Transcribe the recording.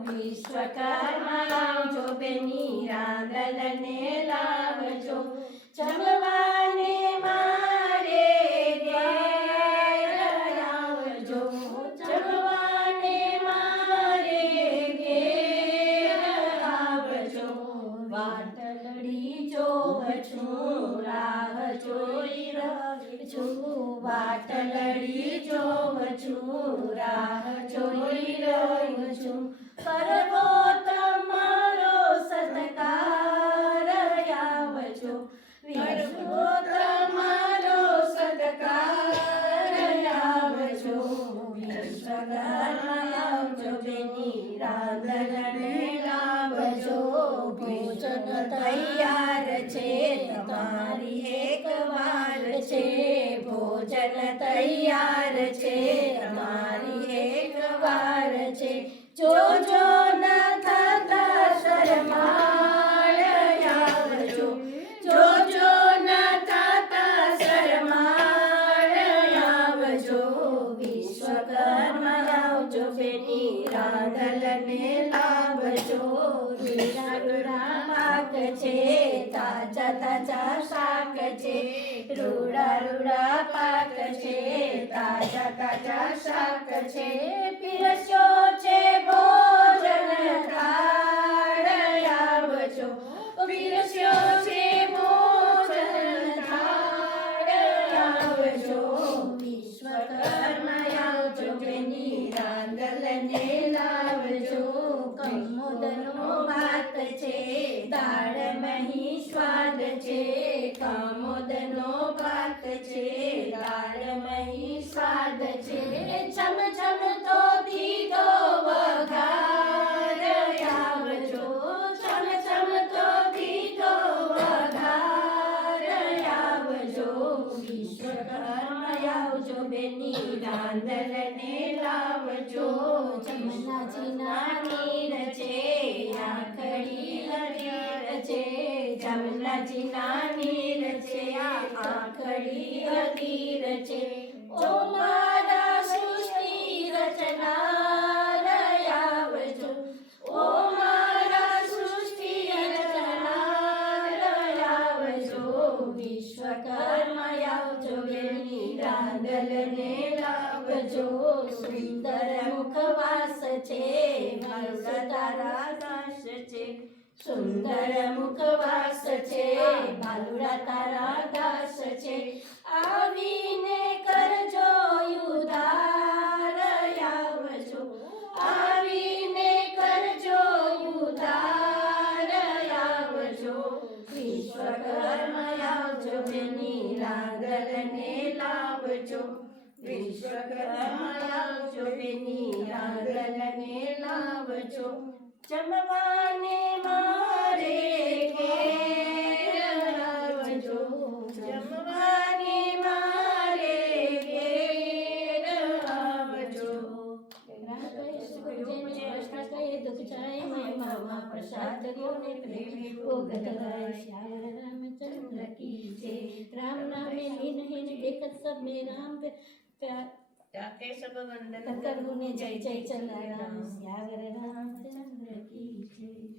વિશ્વકર્મા આવજો બેની રાંદલને લાવજો જમવાને મારે ઘેર આવજો જમવાને મારે ઘેર આવજો વાટલડી જોઉં છું રાહ જોઈ રહી છું વાટલડી જોઉં છું રાહ જોઈ રહી છું કરવો તમારો સત્કાર આવજો કરવો તમારો સત્કાર આવજો વિશ્વકર્મા આવજો બેની રાંદલને લાવજો ભોજન તૈયાર છે તમારી એક વાર છે ભોજન તૈયાર છે તમારી એક વાર છે જોજો ન થતા શરમાળ આવજો જોજો ન થતા શરમાળ આવજો વિશ્વકર્મા આવજો બેની રાંદલને લાવજો રૂડા પાક છે તાજા તાજા શાક છે રૂડા પાક છે તાજા તાજા શાક છે પીરસ્યો છે ભોજન થાળ આવજો પીરસ્યો છે ભોજન થાળ આવજો વિશ્વકર્મા આવજો બેની રાંદલને લાવજો કમોદનો ભાત છે દાળ મહી સ્વાદ છે કમોદનો ભાત છે દાળ મહી સ્વાદ છે છમ છમ તો દીધો વઘાર આવજો છમ છમ તો દીધો વઘાર આવજો વિશ્વકર્મા આવજો બેની રાંદલને લાવજો જમનાજીના નીર છે આંખડી હરીર છે જમનાજીના નીર છે આંખડી હરીર છે ઓ મારા સૃષ્ટિ રચનાર આવજો ઓ મારા સૃષ્ટિ રચનાર આવજો વિશ્વકર્મા આવજો બેની રાંદલને લાવજો સુંદર મુખવાસ છે મારા તારા દાસ છે સુંદર મુખવાસ છે બાલુડા તારા દાસ છે આવીને કરજો ઉદ્ધાર આવજો આવીને કરજો ઉદ્ધાર આવજો વિશ્વકર્મા આવજો બેની રાંદલને લાવજો વિશ્વકર્મા આવજો બેની રાંદલને લાવજો જમવાને મારે ઘેર આવજો જમવાને મારે ઘેર આવજો પ્રસાદ रामचंद्र की जय राम नामे हीन हीन देखत सब में राम प्यार ताके सब वंदन कर गुने जय जय चला राम सियावर रामचंद्र की जय।